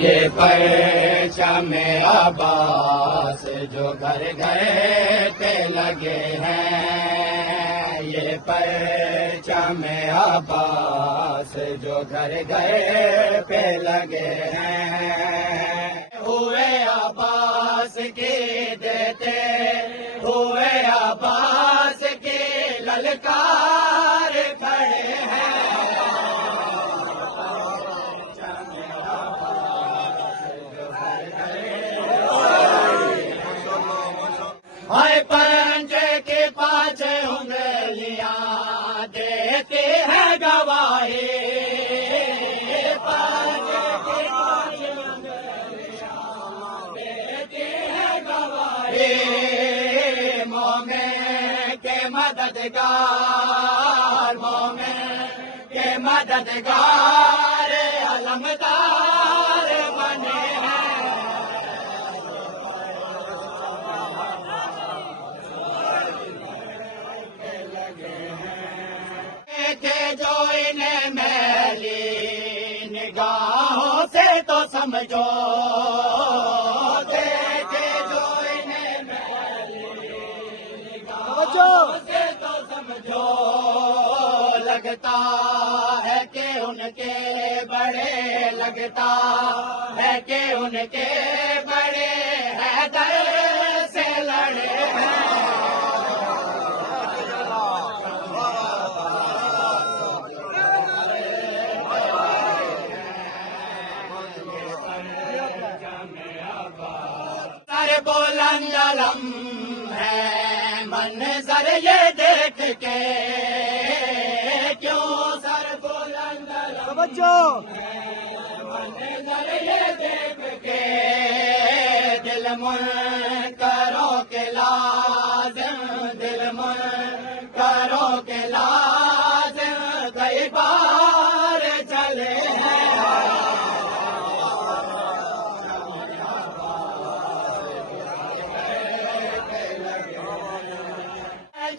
یہ پرچم عباس جو گھر گھر پہ لگے ہیں، یہ پرچم عباس جو گھر گھر پہ لگے ہیں، ہوئے عباس کی دیتے ہوئے عباس کی للکار کھڑے ہیں۔ ہائے پنجے کے پانچ انگلیاں دیتے ہیں گواہی، پنجے کے پانچ انگلیاں دیتے ہیں گواہی، مومن کے مددگار، مومن کے مددگار علمدار بنے ہیں۔ کہ جو انہیں میلی نگاہوں سے تو سمجھو، دیکھے جو انہیں میلی نگاہوں سے تو سمجھو، لگتا ہے کہ ان کے بڑے، لگتا ہے کہ ان کے بڑے حیدر سے لڑے ہیں۔ سر بلند علم ہے منظر یہ دیکھ کے، کیوں سر بلند علم ہے منظر یہ دیکھ کے، دل منکروں کے لازم، دل منکروں کے لازم کئی بار چلے ہیں۔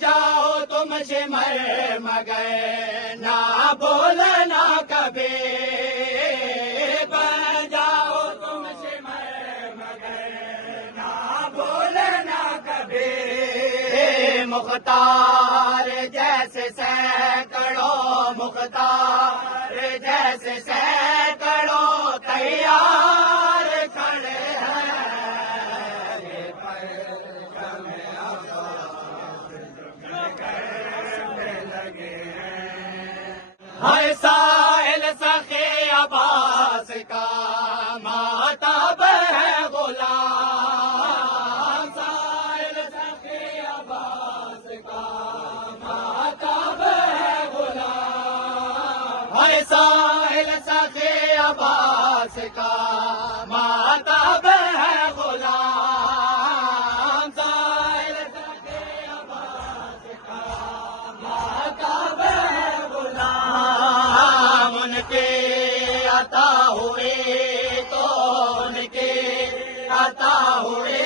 جاؤ تم سمر مگر نہ بولنا کبھی، بن جاؤ تم سمر مگر نہ بولنا کبھی، مختار جیسے سینکڑوں، مختار جیسے سینکڑوں تیار کھڑے ہیں۔ ہائے سائل سخی عباس کا ماتاب ہے غلام، سائل سخی عباس کا ماتاب ہے غلام، ہائے سائل سخی عباس کا ماتاب ہے غلام، سائل سخی عباس کا ماتاب ہے غلام، ان کے عطا ہوئے تو ان کے عطا ہوئے